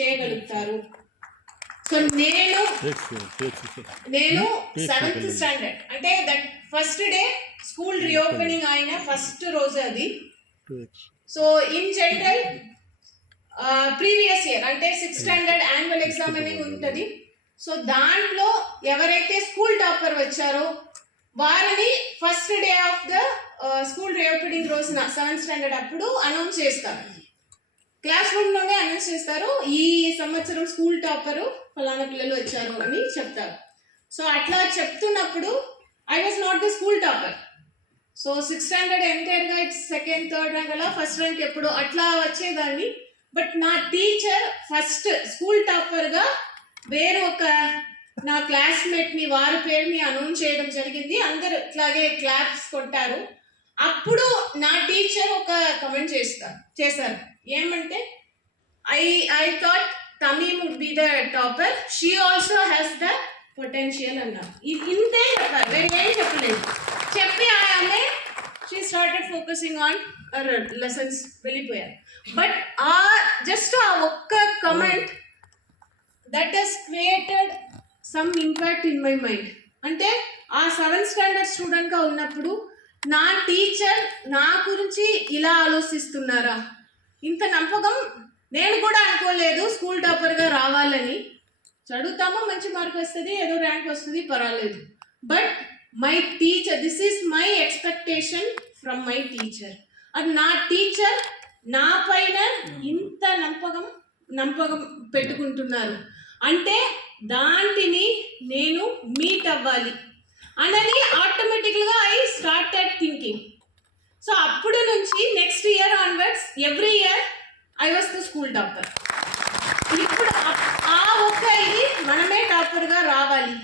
చేయగలుగుతారు. సో నేను 7th standard అంటే that first day school reopening అయిన ఫస్ట్ రోజు అది. So in general previous year అంటే 6th స్టాండర్డ్ యాన్యువల్ ఎగ్జామ్ అనేది ఉంటుంది. సో దాంట్లో ఎవరైతే స్కూల్ టాపర్ వచ్చారో వారిని first day of the school reopening రోజున 7th స్టాండర్డ్ అప్పుడు అనౌన్స్ చేస్తారు. క్లాస్ రూమ్లోనే అనౌన్స్ చేస్తారు, ఈ సంవత్సరం స్కూల్ టాపరు ఫలానా పిల్లలు వచ్చారు అని చెప్తారు. సో అట్లా చెప్తున్నప్పుడు I was not the school topper. So 6th standard ఎంటైర్గా ఇట్స్ 2nd, 3rd ర్యాంక్ అలా ఫస్ట్ ర్యాంక్ ఎప్పుడు అట్లా వచ్చేదాన్ని. బట్ నా టీచర్ ఫస్ట్ స్కూల్ టాపర్గా వేరే ఒక నా క్లాస్మేట్ని వారి పేరుని అనౌన్స్ చేయడం జరిగింది. అందరు ఇట్లాగే క్లాప్స్ కొట్టారు. అప్పుడు నా టీచర్ ఒక కమెంట్ చేశారు ఏమంటే I thought Tamim would be the topper, she also has the potential అన్నారు. ఇంతే చెప్పారు, వేరే ఏం చెప్పలేదు. చెప్పి ఆమె she started focusing on lessons వెళ్ళిపోయారు. బట్ జస్ట్ ఆ ఒక్క comment that has created some impact in my mind. అంటే ఆ 7th స్టాండర్డ్ స్టూడెంట్గా ఉన్నప్పుడు నా టీచర్ నా గురించి ఇలా ఆలోచిస్తున్నారా, ఇంత నమ్మకం నేను కూడా అనుకోలేదు స్కూల్ టాపర్గా రావాలని. చదువుతామో మంచి మార్క్ వస్తుంది, ఏదో ర్యాంక్ వస్తుంది, పర్వాలేదు. But my teacher, this is my expectation from my teacher. అది నా టీచర్ నా పైన ఇంత నమ్మకం పెట్టుకుంటున్నారు అంటే దాంటిని నేను మీట్ అవ్వాలి అనేది ఆటోమేటిక్గా ఐ స్టార్టెడ్ థింకింగ్. సో అప్పుడు నుంచి next year onwards every year I was the school topper. ఇప్పుడు ఆ ఒక్క ఇది మనమే టాపర్గా రావాలి.